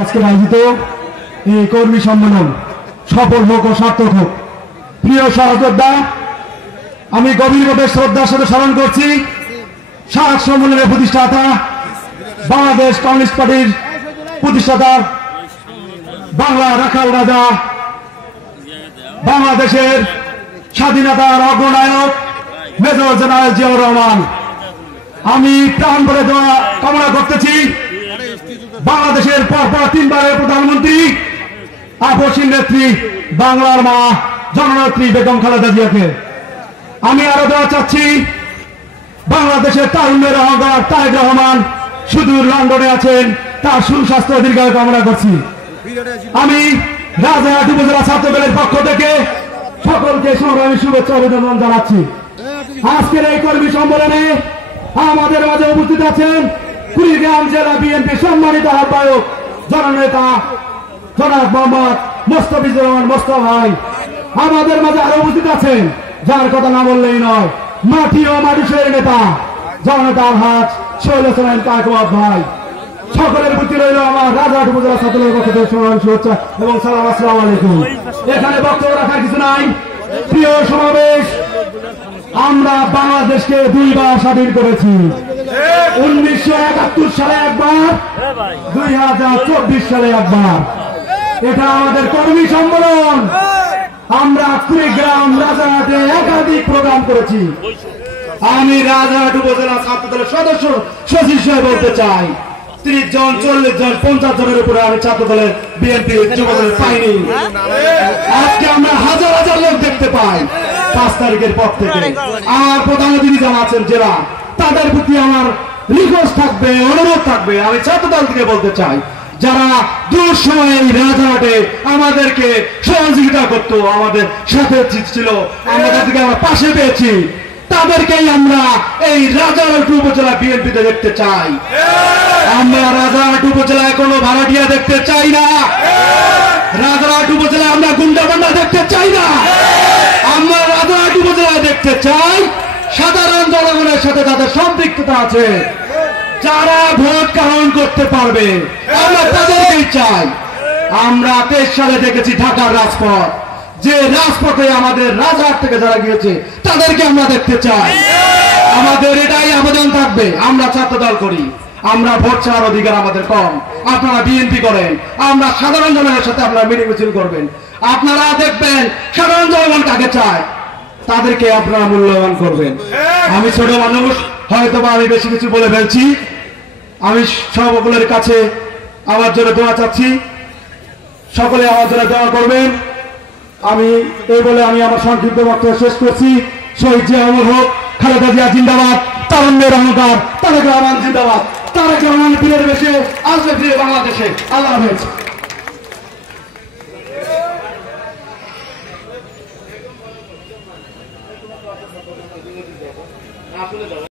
আজকের আয়োজিত এই কর্মী সম্মেলন সফল হোক ও সার্থক হোক। প্রিয় সহযোদ্ধা, আমি গভীরভাবে শ্রদ্ধার সাথে স্মরণ করছি সারা সম্মেলনের প্রতিষ্ঠাতা, বাংলাদেশ কমিউনিস্ট পার্টির প্রতিষ্ঠাতা, বাংলা রাখাল রাজা, বাংলাদেশের স্বাধীনতার অগ্রনায়ক মেজর জেনারেল জিয়াউর রহমান। আমি প্রাণ ভরে দোয়া কামনা করতেছি বাংলাদেশের পরপর তিনবারের প্রধানমন্ত্রী, আপসীন নেত্রী, বাংলার মা জননেত্রী বেগম খালেদা জিয়াকে। আমি আরো দোয়া চাচ্ছি বাংলাদেশের তারুণ্যের অহংকার তারেক রহমান সুদূর লন্ডনে আছেন, তার সুস্বাস্থ্য দীর্ঘায়ু কামনা করছি। আমি রাজারহাট উপজেলা ছাত্রদলের পক্ষ থেকে সকলকে সংগ্রামী শুভেচ্ছা অভিনন্দন জানাচ্ছি। আজকের এই কর্মী সম্মেলনে আমাদের মাঝে উপস্থিত আছেন কুড়িগ্রাম জেলা বিএনপি সম্মানিত আহ্বায়ক জননেতা জনাব মোহাম্মদ মোস্তফিজুর রহমান মোস্তফা ভাই। আমাদের মাঝে আরো উপস্থিত আছেন যার কথা না বললেই নয়, মাটি ও মানুষের নেতা জননেতা আলহাজ শৈল হোসেন কাকওয়াত ভাই। সকলের প্রতি রইল আমার রাজারহাট উপজেলা ছাত্রদলের পক্ষ থেকে শুভেচ্ছা এবং সালাম। আসসালামু আলাইকুম। এখানে বক্তব্য রাখার কিছু নাই। প্রিয় সমাবেশ, আমরা বাংলাদেশকে দুইবার স্বাধীন করেছি, 1971 সালে একবার, 2024 সালে একবার। এটা আমাদের কর্মী সম্মেলন। আমরা কুড়িগ্রাম রাজারহাটে একাধিক প্রোগ্রাম করেছি। আমি রাজারহাট উপজেলা ছাত্রদলের সদস্য সচিব হিসেবে বলতে চাই, 30 জন, 40 জন, 50 জনের উপরে আমি ছাত্রদলের বিএনপি যুবদলের পাইনি। আজকে আমরা হাজার হাজার লোক দেখতে পাই। 5 তারিখের পর থেকে আমার প্রধান অতিথি যারা আছেন জেলা, তাদের প্রতি আমার রিকোয়েস্ট থাকবে, অনুরোধ থাকবে, আমি ছাত্রদল থেকে বলতে চাই, যারা দুঃসময়ে রাজারহাটে আমাদেরকে সহযোগিতা করতো, আমাদের সাথে ছিল, আমাদেরকে আমরা পাশে পেয়েছি, তাদেরকেই আমরা এই রাজারহাট উপজেলা বিএনপিতে দেখতে চাই। আমরা রাজারহাট উপজেলায় কোনো ভাড়াটিয়া দেখতে চাই না। রাজারহাট উপজেলায় আমরা গুন্ডাবান্ডা দেখতে চাই না। আমরা রাজারহাট উপজেলায় দেখতে চাই সাধারণ জনগণের সাথে তাদের সম্পৃক্ততা আছে, যারা ভোট গ্রহণ করতে পারবে, আমরা তাদেরকেই চাই। আমরা 23 সালে দেখেছি ঢাকার রাজপথ, যে রাজপথে আমাদের রাজারহাট থেকে যারা গিয়েছে তাদেরকে আমরা দেখতে চাই। আমাদের এটাই আবেদন থাকবে। আমরা ছাত্রদল করি, আমরা ভোট চাওয়ার অধিকার আমাদের কম, আপনারা বিএনপি করেন, আমরা সাধারণ জনগণের সাথে আপনারা মিটিং মিছিল করবেন। আপনারা দেখবেন সাধারণ জনগণ কাকে চায়, তাদেরকে আপনারা মূল্যায়ন করবেন। আমি ছোট মানুষ, হয়তো বা আমি বেশি কিছু বলে ফেলছি। আমি সকলের কাছে আমার জন্য দোয়া চাচ্ছি, সকলে আমার জন্য দোয়া করবেন। আমি এই বলে আমি আমার সংক্ষিপ্ত বক্তব্য শেষ করছি। শহীদ জিয়া অমর হোক, খালেদা জিয়া জিন্দাবাদ, তারুণ্যের অহংকার তারেক রহমান জিন্দাবাদ। তারেক রহমান ফিরে বেশে আসবে ফিরে বাংলাদেশে। আল্লাহ হাফেজ।